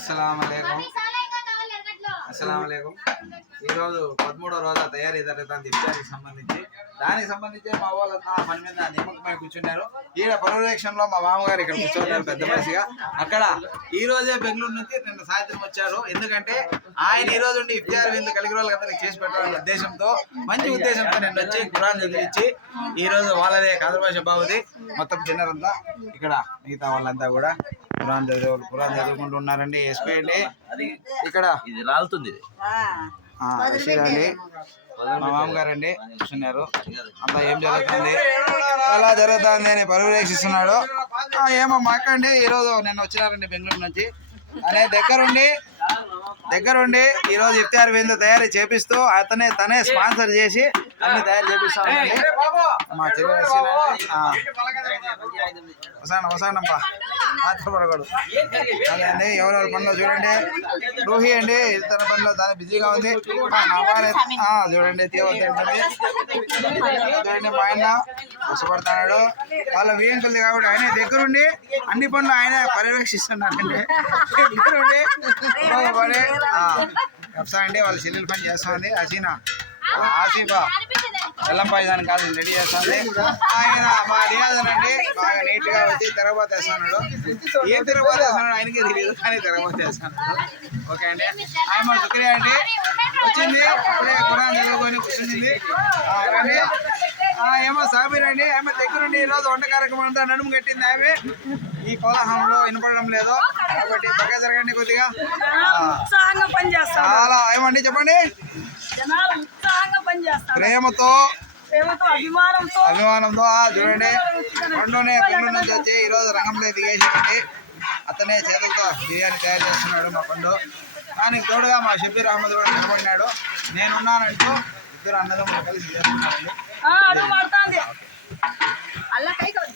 అస్సలాముఅలైకుం. ఈరోజు 13వ రోజు తయారీ జరుగుతుంది ఇఫ్తార్కి సంబంధించి. దానికి సంబంధించి మా వాళ్ళంతా పని మీద నిమ్మకమై కూర్చున్నారు. ఈడ పర్యవేక్షణలో మా మామగారు ఇక్కడ కూర్చున్నారు పెద్ద మనిషిగా. అక్కడ ఈ రోజే బెంగళూరు నుంచి నిన్న సాయంత్రం వచ్చారు. ఎందుకంటే ఆయన ఈ రోజు ఉండి ఇఫ్తార్ విందు కలిగి వాళ్ళకి చేసి పెట్టాలనే ఉద్దేశంతో, మంచి ఉద్దేశంతో నేను వచ్చి ఖురాన్ చదివించి ఈ రోజు వాళ్ళదే కాదర్భాష బాబుది మొత్తం చిన్నరంతా ఇక్కడ మిగతా వాళ్ళంతా కూడా ఖురాన్ చదువుకుంటూ ఉన్నారండి. ఎస్పీ అండి ఇక్కడ ఇది రాలుతుంది అండి మా మామగారు అండి కూర్చున్నారు. అంతా ఏం జరుగుతుంది ఎలా జరుగుతుంది అని పర్యవేక్షిస్తున్నాడు. ఏమో మాకండి ఈరోజు నిన్న వచ్చినారండి బెంగళూరు నుంచి. అనే దగ్గరుండి ఈరోజు ఇఫ్తార్ విందు తయారీ చేపిస్తూ తనే స్పాన్సర్ చేసి అన్ని తయారు చేపిస్తామండి. మా చెల్లె వసానప్ప ఆత్మపడగడు అదే ఎవరెవరి పనిలో చూడండి. రూహి అండి తన పనిలో దాని బిజీగా ఉంది. చూడండి చూడండి మా ఆయన కష్టపడుతున్నాడు. వాళ్ళ వేయంకులది కాబట్టి ఆయన దగ్గరుండి అన్ని పనులు ఆయన పర్యవేక్షిస్తున్నాడండి. దగ్గరుండి పడి అండి వాళ్ళ చెల్లెలు పని చేస్తుంది. ఆసిఫా ఎల్లంపాయి దాని కాదు రెడీ చేస్తుంది. ఆయన మా రియాజనండి బాగా నీట్ గా వచ్చి తిరగబోతు వేస్తున్నాడు. ఏం తిరగబోతు వేస్తున్నాడు ఆయనకే తెలియదు, కానీ తిరగబోతు వేస్తున్నాడు. ఓకే అండి ఆయన శుక్రియా అండి వచ్చింది ఇప్పుడే ఖురాన్ చదువుకొని కూర్చుంది. ఏమో సాబీర్ అండి ఆమె దగ్గరుండి ఈరోజు వంట కార్యక్రమం అంతా నడుము కట్టింది. ఆమె ఈ కోలాహలంలో వినపడడం లేదు కాబట్టి పక్క జరగండి కొద్దిగా. చాలా ఏమండి చెప్పండి. ప్రేమతో అభిమానంతో చూడండి పండునే బెంగళూరు నుంచి వచ్చి ఈరోజు రంగంలో దిగేసాడండి. అతనే చేతులతో బిర్యానీ తయారు చేస్తున్నాడు మా పండు. దానికి తోడుగా మా షబీర్ అహ్మద్ కూడా నిలబడినాడు. నేనున్నానంటూ ఇద్దరు అన్నదమ్ములు కలిసి చేస్తున్నారండి.